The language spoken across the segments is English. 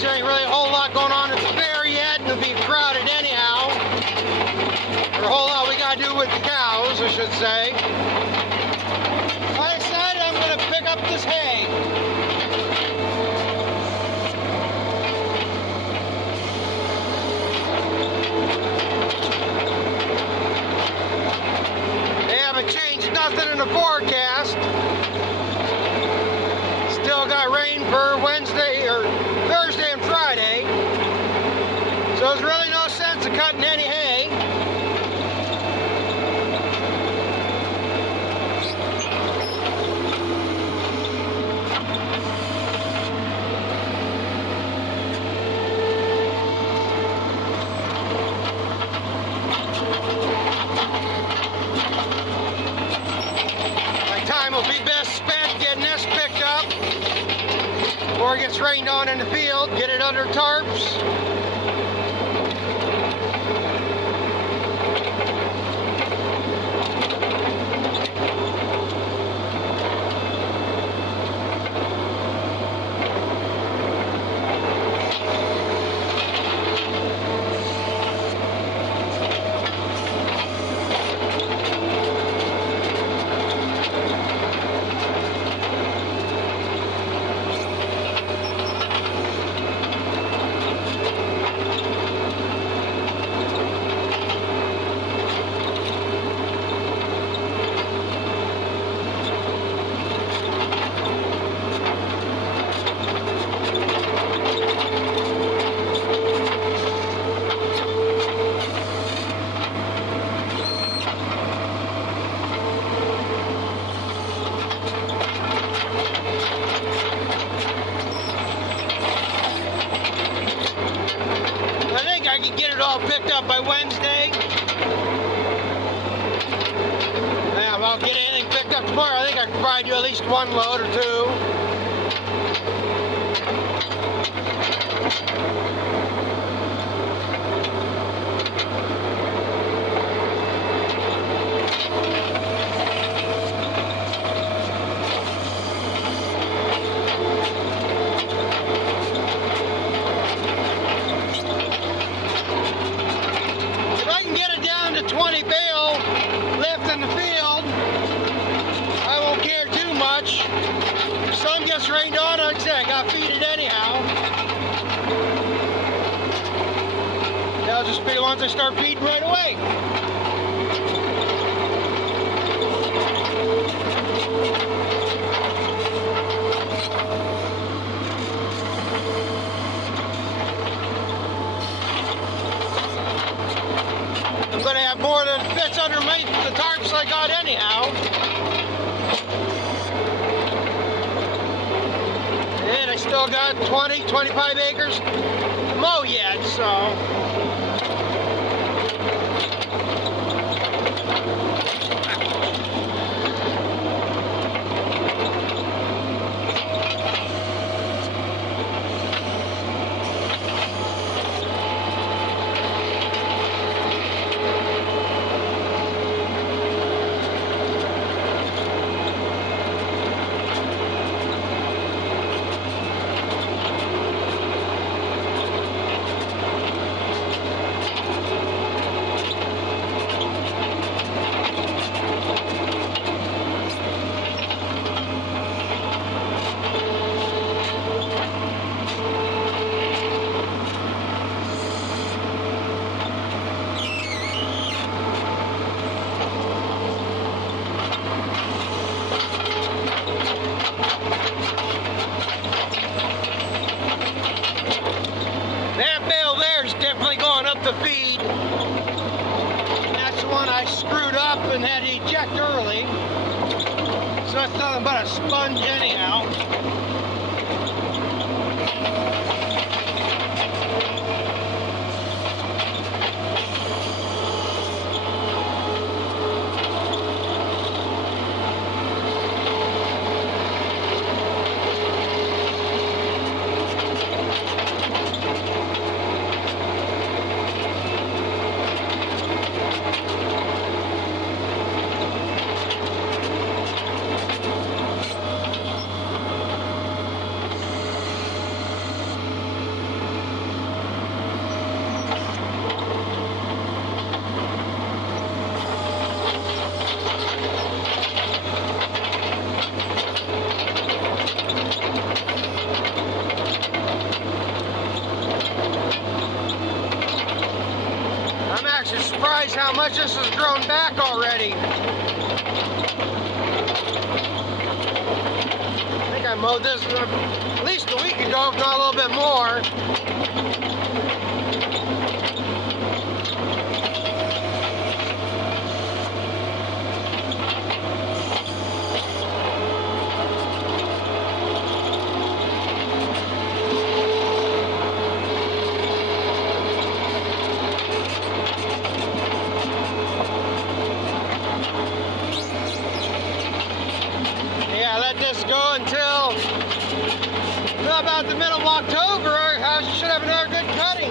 There ain't really a whole lot going on at the fair yet, and it'll be crowded anyhow. There's a whole lot we gotta do with the cows, I should say. I decided I'm gonna pick up this hay. They haven't changed nothing in the forecast. Still got rain for Wednesday or Thursday and Friday, so there's really no sense of cutting any hay. My time will be best spent getting this picked up before it gets rained on in the field, get it under tarps. I can get it all picked up by Wednesday. Yeah, if I'll get anything picked up tomorrow, I think I can probably do at least one load or two. If I can get it down to 20 bale lift in the field, I won't care too much. If sun gets rained on, like I said, I got to feed it anyhow. That'll just be the ones I start feeding right away. I'm going to have more than fits underneath the tarps I got anyhow. And I still got 20, 25 acres to mow yet, so. I screwed up and had to eject early. So it's nothing but a sponge anyhow. I'm actually surprised how much this has grown back already. I think I mowed this at least a week ago, if not a little bit more. This go until about the middle of October. I should have another good cutting.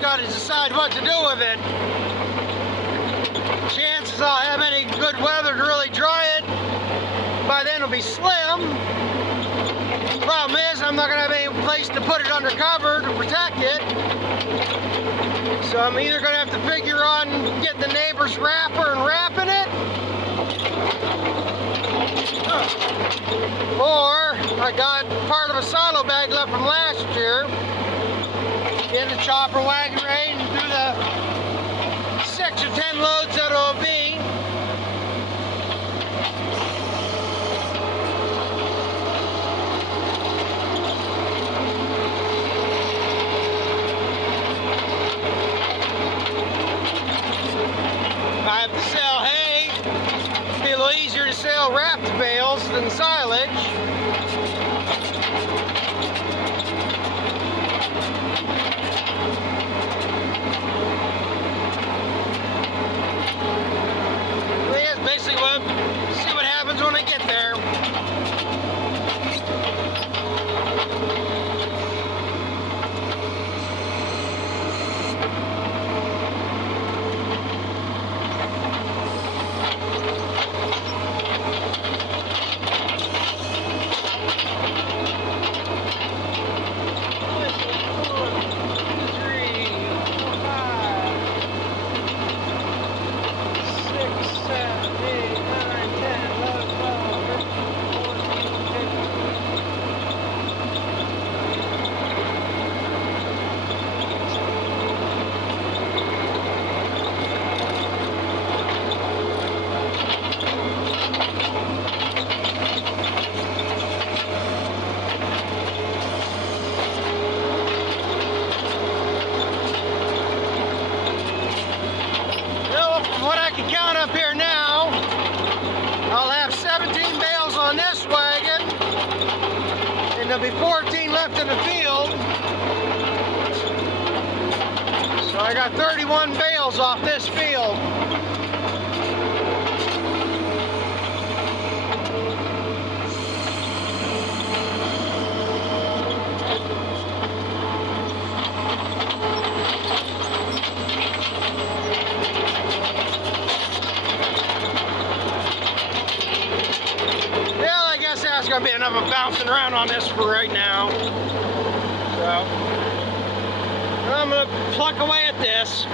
Got to decide what to do with it. Chances I'll have any good weather to really dry it. By then it'll be slim. Problem is I'm not going to have any place to put it under cover to protect it. So I'm either going to have to figure on getting the neighbor's wrapper and wrapping it, or I got part of a silo bag left from last year. Get the chopper wagon ready and do the 6 or 10 loads that it'll be. If I have to sell hay, it'll be a little easier to sell wrapped bales than silage. Basically, see what happens when I get there. There'll be 14 left in the field. So I got 31 bales off this field. That's going to be enough of bouncing around on this for right now. So I'm going to pluck away at this.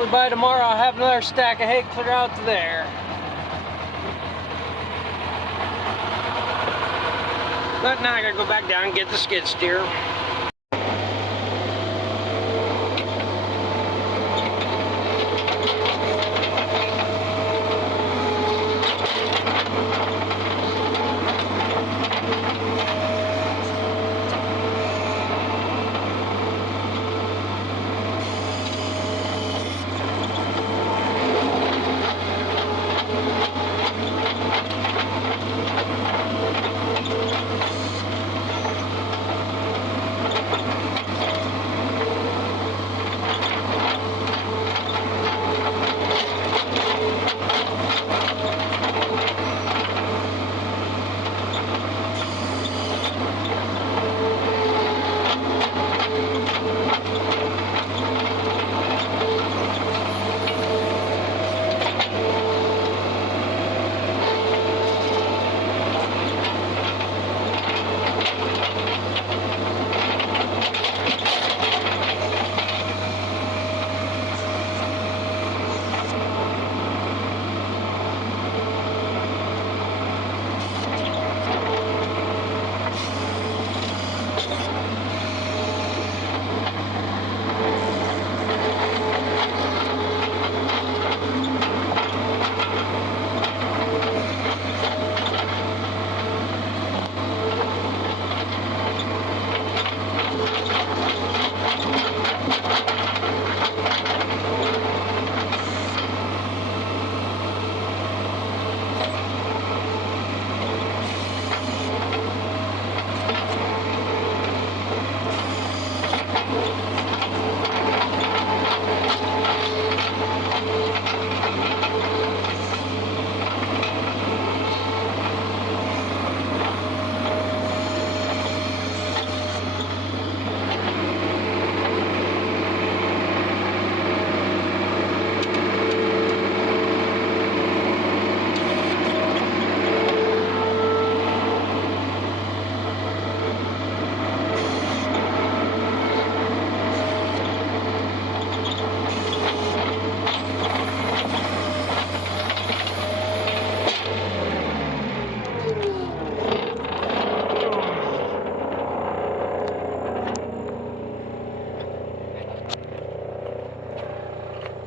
hopefully by tomorrow I'll have another stack of hay clear out to there. But now I gotta go back down and get the skid steer.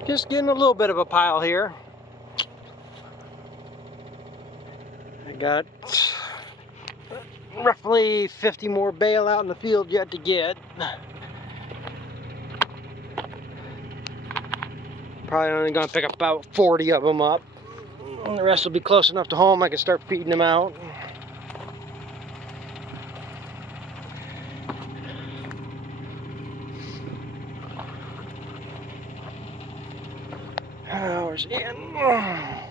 Just getting a little bit of a pile here. I got roughly 50 more bale out in the field yet to get. Probably only gonna pick up about 40 of them up. And the rest will be close enough to home I can start feeding them out. Hours in. I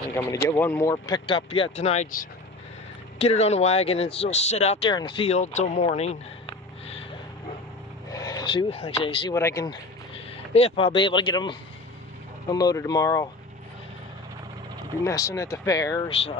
think I'm going to get one more picked up yet tonight. Get it on the wagon and it'll sit out there in the field till morning. See, like I say, see what I can, if I'll be able to get them unloaded tomorrow. Be messing at the fair, so.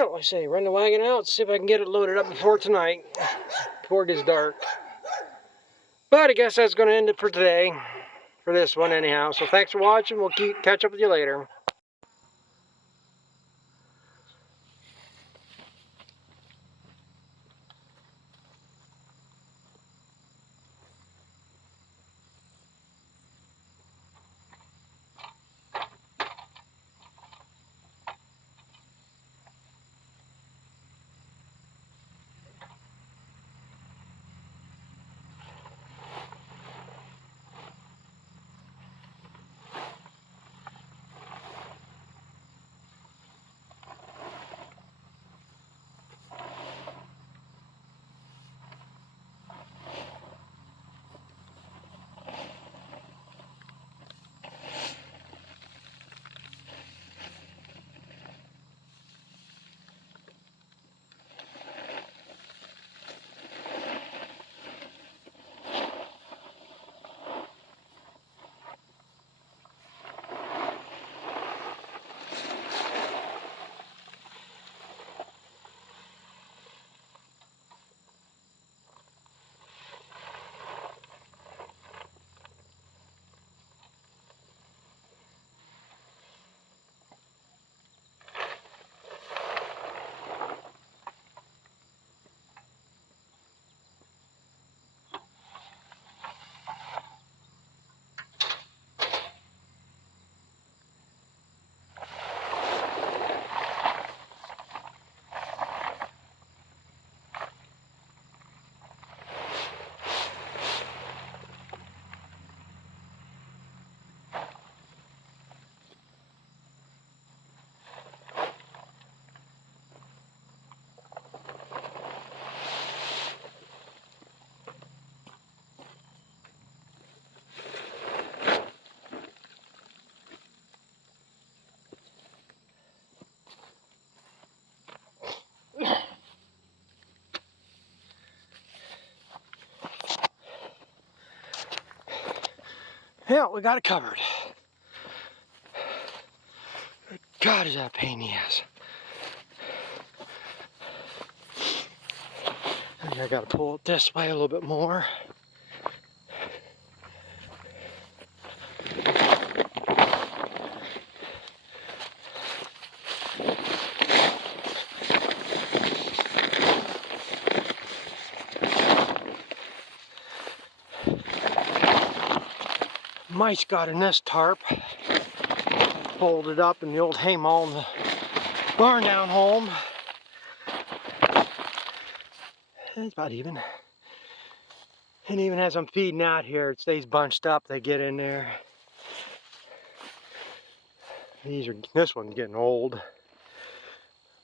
Well, I say, run the wagon out, see if I can get it loaded up before tonight, before it gets dark. But I guess that's going to end it for today, for this one anyhow. So thanks for watching. We'll catch up with you later. Yeah, we got it covered. God, is that a pain in the ass. I gotta pull it this way a little bit more. Mice got in this tarp, folded up in the old hay mow in the barn down home. It's about even. And even as I'm feeding out here, it stays bunched up. They get in there. This one's getting old,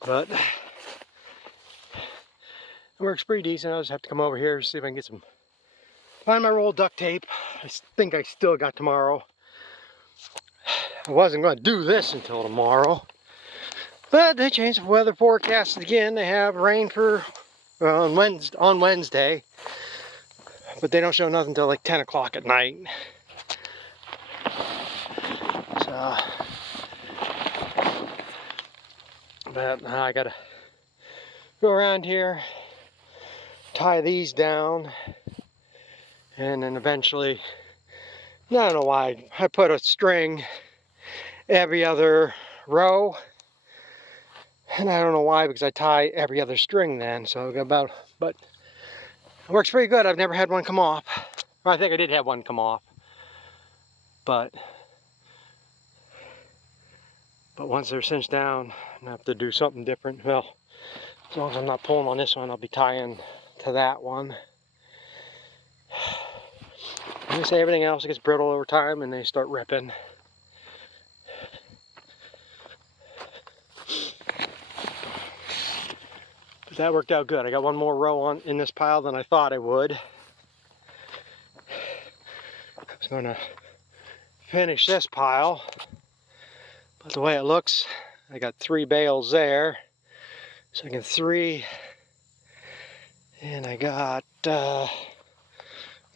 but it works pretty decent. I'll just have to come over here and see if I can get find my roll of duct tape. I think I still got tomorrow. I wasn't going to do this until tomorrow, but they changed the weather forecast again. They have rain for on Wednesday, but they don't show nothing until like 10 o'clock at night. So, but I gotta go around here, tie these down, and then eventually, I don't know why, I put a string every other row, and I don't know why, because I tie every other string then, so but it works pretty good. I've never had one come off. Or I think I did have one come off, but once they're cinched down, I have to do something different. Well, as long as I'm not pulling on this one, I'll be tying to that one. And they say everything else gets brittle over time and they start ripping. But that worked out good. I got one more row in this pile than I thought I would. I was going to finish this pile, but the way it looks, I got 3 bales there. So I get 3, and I got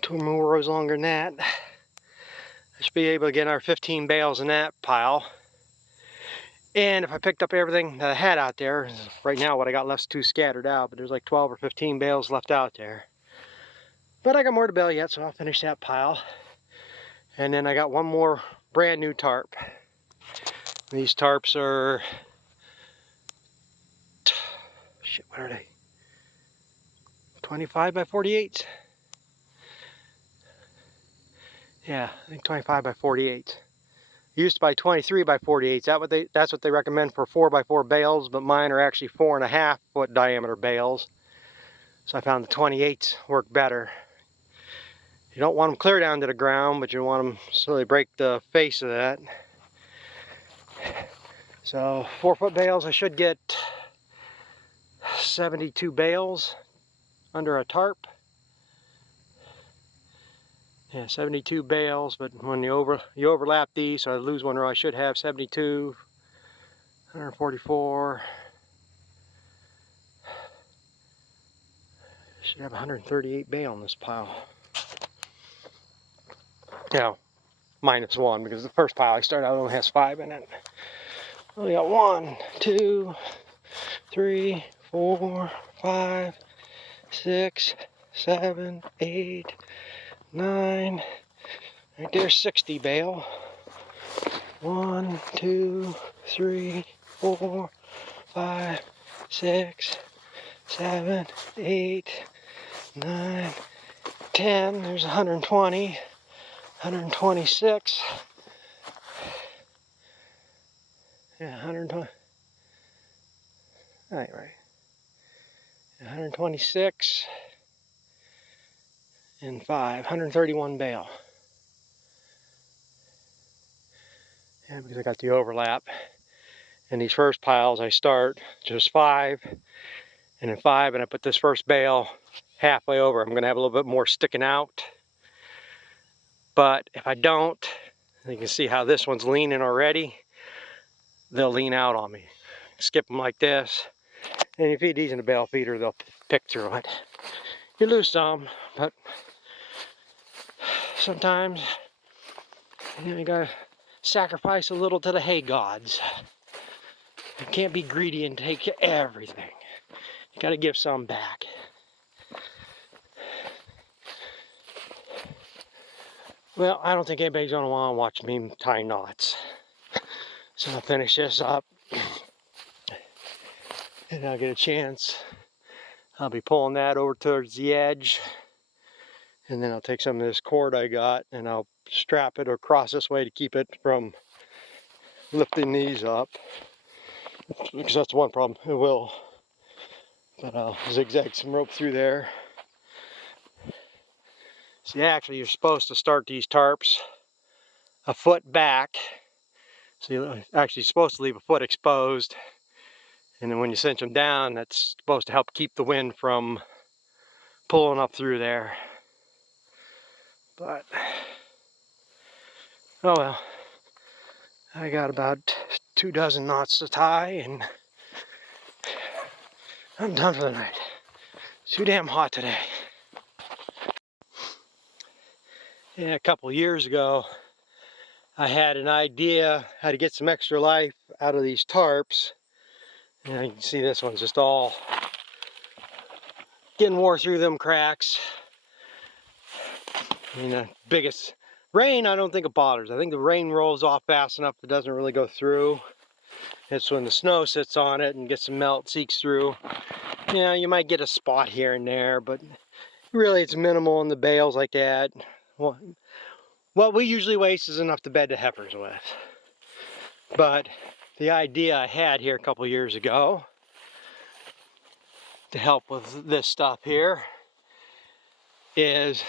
2 more rows longer than that. I should be able to get our 15 bales in that pile. And if I picked up everything that I had out there, right now what I got left's too scattered out, but there's like 12 or 15 bales left out there. But I got more to bale yet, so I'll finish that pile. And then I got one more brand new tarp. These tarps are, shit, what are they? 25 by 48? Yeah, I think 25 by 48. Used to buy 23 by 48s. That's what they recommend for 4x4 bales, but mine are actually 4.5 foot diameter bales. So I found the 28s work better. You don't want them clear down to the ground, but you want them so they break the face of that. So 4-foot bales, I should get 72 bales under a tarp. Yeah, 72 bales, but when you overlap these, so I lose one row, I should have 72, 144. Should have 138 bale in this pile. Yeah, minus one, because the first pile I started out only has 5 in it. We got 1, 2, 3, 4, 5, 6, 7, 8, 9. Right there's 60 bale. 1, 2, 3, 4, 5, 6, 7, 8, 9, 10. There's 120, 126. Yeah, 120. Right. 126 and 5, 131 bale. Yeah, because I got the overlap. And these first piles I start just 5, and then 5, and I put this first bale halfway over. I'm going to have a little bit more sticking out. But if I don't, you can see how this one's leaning already. They'll lean out on me. Skip them like this, and you feed these in a bale feeder, they'll pick through it. You lose some, but sometimes you gotta sacrifice a little to the hay gods. You can't be greedy and take everything. You gotta give some back. Well, I don't think anybody's gonna want to watch me tie knots. So I'll finish this up, and I'll get a chance. I'll be pulling that over towards the edge, and then I'll take some of this cord I got and I'll strap it across this way to keep it from lifting these up, because that's one problem, it will. But I'll zigzag some rope through there. See, actually you're supposed to start these tarps a foot back, so you're actually supposed to leave a foot exposed, and then when you cinch them down, that's supposed to help keep the wind from pulling up through there. But oh well, I got about 2 dozen knots to tie, and I'm done for the night. It's too damn hot today. Yeah, a couple years ago, I had an idea how to get some extra life out of these tarps. And you can see this one's just all getting wore through them cracks. I mean, the biggest rain, I don't think it bothers. I think the rain rolls off fast enough it doesn't really go through. It's when the snow sits on it and gets some melt, seeks through. Yeah, you might get a spot here and there, but really it's minimal in the bales like that. Well, what we usually waste is enough to bed the heifers with. But the idea I had here a couple years ago to help with this stuff here is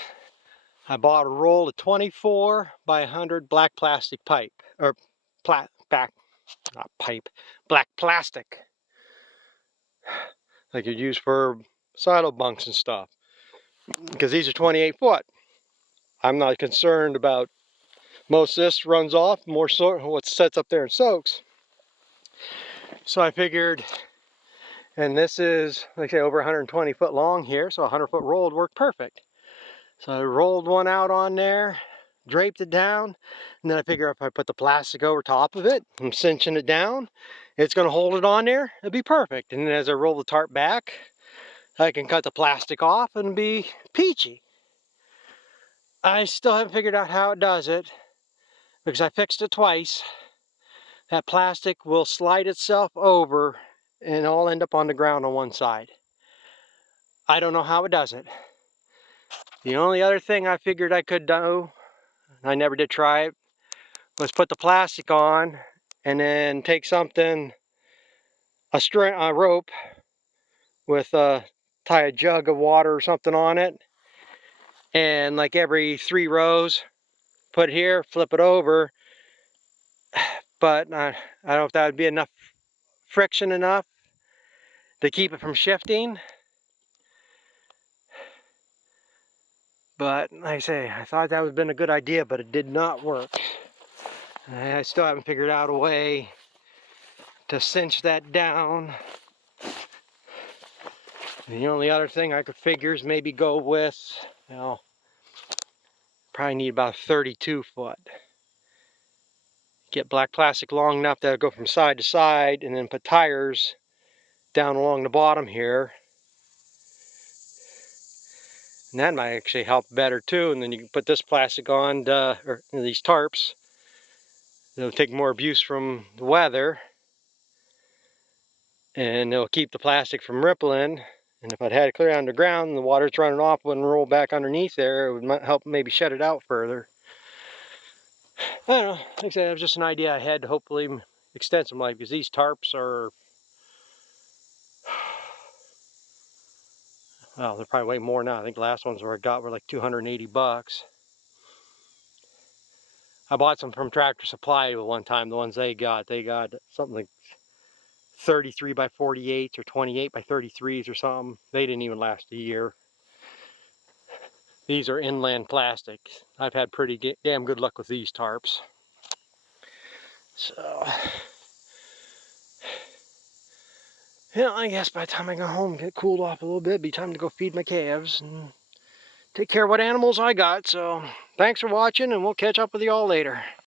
I bought a roll of 24 by 100 black plastic pipe, or black plastic, like you'd use for silo bunks and stuff, because these are 28 foot. I'm not concerned about most of this runs off, more so what sets up there and soaks. So I figured, and this is, like I say, over 120 foot long here, so a 100 foot roll would work perfect. So I rolled one out on there, draped it down, and then I figure if I put the plastic over top of it, I'm cinching it down, it's going to hold it on there. It'll be perfect. And then as I roll the tarp back, I can cut the plastic off and be peachy. I still haven't figured out how it does it, because I fixed it twice. That plastic will slide itself over and all end up on the ground on one side. I don't know how it does it. The only other thing I figured I could do, I never did try it, was put the plastic on and then take something, a rope with tie a jug of water or something on it, and like every 3 rows, put it here, flip it over. But I don't know if that would be enough friction enough to keep it from shifting. But like I say, I thought that would have been a good idea, but it did not work. I still haven't figured out a way to cinch that down. The only other thing I could figure is maybe go with, well, probably need about 32 foot. Get black plastic long enough that it'll go from side to side, and then put tires down along the bottom here. And that might actually help better too. And then you can put this plastic on, or these tarps. It'll take more abuse from the weather, and it'll keep the plastic from rippling. And if I'd had it clear underground and the water's running off, wouldn't roll back underneath there, it would help maybe shut it out further. I don't know, like I said, it was just an idea I had to hopefully extend some life, because these tarps are, well, they're probably way more now. I think the last ones I got were like 280 bucks. I bought some from Tractor Supply one time. The ones they got something like 33 by 48s or 28 by 33s or something. They didn't even last a year. These are inland plastics. I've had pretty damn good luck with these tarps. So, yeah, I guess by the time I go home, get cooled off a little bit, it'd be time to go feed my calves and take care of what animals I got. So, thanks for watching, and we'll catch up with you all later.